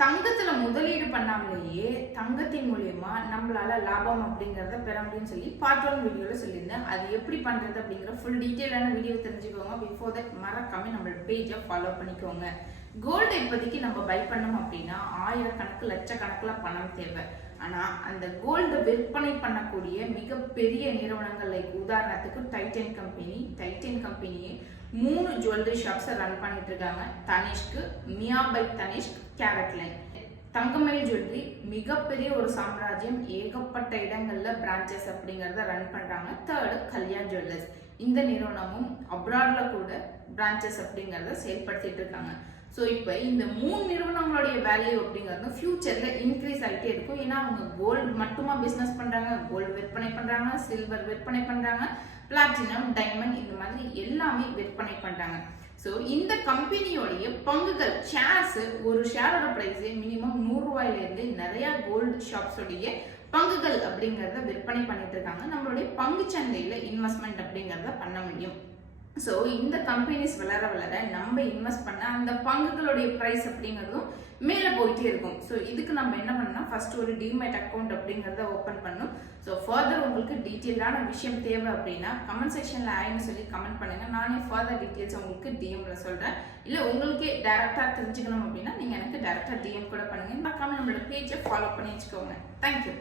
தங்கத்துல முதலீடு பண்ணாமலேயே தங்கத்தின் மூலியமா நம்மளால லாபம் அப்படிங்கறத பெற முடியும்னு சொல்லி பார்ட் 1 வீடியோல சொல்லியிருந்தேன். அது எப்படி பண்றது அப்படிங்கிற ஃபுல் டீட்டெயிலான வீடியோ தெரிஞ்சுக்கோங்க. பிஃபோர் தட் மறக்காம நம்மளோட பேஜை ஃபாலோ பண்ணிக்கோங்க. கோல்டு இப்போதைக்கு நம்ம பை பண்ணோம் அப்படின்னா ஆயிரக்கணக்கு லட்சக்கணக்கில் பணம் தேவை. ஆனா அந்த கோல்டு விற்பனை பண்ணக்கூடிய மிகப்பெரிய நிறுவனங்கள் லைக் உதாரணத்துக்கு டைட்டன் கம்பெனியே 3 ஜுவல்லரி ஷாப்ஸ் ரன் பண்ணிட்டு இருக்காங்க. தனிஷ்க், மியா பை தனிஷ்க், கேரட்லைன். தங்கமயில் ஜுவல்லரி மிகப்பெரிய ஒரு சாம்ராஜ்யம், ஏகப்பட்ட இடங்கள்ல பிரான்ச்சஸ் அப்படிங்கறத ரன் பண்றாங்க. Third Kalyan jewellers. இந்த நிறுவனமும் அப்ராட்ல கூட பிரான்ச்சஸ் அப்படிங்கறத செயல்படுத்திட்டு இருக்காங்க. ஸோ இப்போ இந்த 3 நிறுவனங்களுடைய வேல்யூ அப்படிங்கிறது ஃபியூச்சர்ல இன்க்ரீஸ் ஆகிட்டே இருக்கும். ஏன்னா அவங்க கோல்டு மட்டுமா பிஸ்னஸ் பண்றாங்க, கோல்டு விற்பனை பண்றாங்க, சில்வர் விற்பனை பண்றாங்க, பிளாட்டினம், டைமண்ட் இந்த மாதிரி எல்லாமே விற்பனை பண்றாங்க. ஸோ இந்த கம்பெனியோடைய பங்குகள் ஷேர்ஸ், ஒரு ஷேரோட பிரைஸ் மினிமம் 100 ரூபாயிலிருந்து நிறைய கோல்டு ஷாப்ஸோடைய பங்குகள் அப்படிங்கறத விற்பனை பண்ணிட்டு இருக்காங்க. நம்மளுடைய பங்கு சந்தையில இன்வெஸ்ட்மெண்ட் அப்படிங்கறத பண்ண முடியும். ஸோ இந்த கம்பெனிஸ் வளர நம்ம இன்வெஸ்ட் பண்ண அந்த பங்குகளுடைய ப்ரைஸ் அப்படிங்கிறதும் மேலே போயிட்டே இருக்கும். ஸோ இதுக்கு நம்ம என்ன பண்ணணும், ஃபர்ஸ்ட் ஒரு டிமேட் அக்கௌண்ட் அப்படிங்கிறத ஓப்பன் பண்ணணும். ஸோ ஃபர்தர் உங்களுக்கு டீட்டெயிலான விஷயம் தேவை அப்படின்னா கமெண்ட் செக்ஷனில் ஆயின்னு சொல்லி கமெண்ட் பண்ணுங்க. நானே ஃபர்தர் டீட்டெயில்ஸ் உங்களுக்கு டிஎம்ல சொல்கிறேன். இல்லை உங்களுக்கே டேரெக்டாக தெரிஞ்சுக்கணும் அப்படின்னா நீங்கள் எனக்கு டேரெக்டாக டிஎம் கூட பண்ணுங்க. மறக்காம நம்மளோட பேஜை ஃபாலோ பண்ணி வச்சுக்கோங்க. தேங்க்யூ.